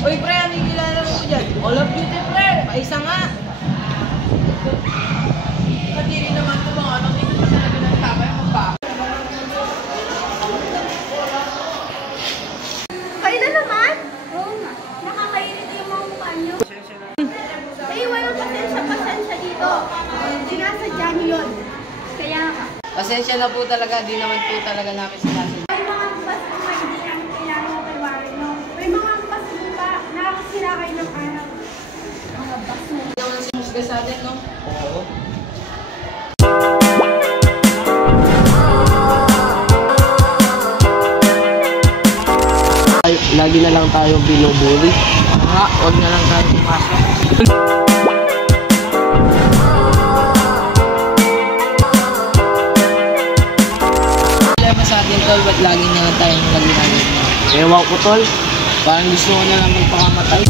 Uy, pre, ano yung kilala mo dyan? All of Duty, pre! Paisa nga! Kadiri naman ito mga anak, hindi pa talaga ng tama yung pa. Kayo na naman? Oo nga. Nakakainit yung mga mukha nyo. Eh, walang pasensya dito. Sinasadya nyo yun. Kaya ka. Pasensya na po talaga, di naman po talaga namin sinasadya. May mga bus po kayo hindi namin kailangan ng pagwarin mo. May mga bus po ba nakakasira kayo ng araw? Mga bus mo. Hindi naman simusga sa atin, no? Oo. Lagi na lang tayo binubuli. Nga, huwag na lang tayo pumasok. Problema sa atin, tol, ba't lagi na lang tayong lagi namin? Ewan ko, tol. Parang gusto ko na lang magpakamatay.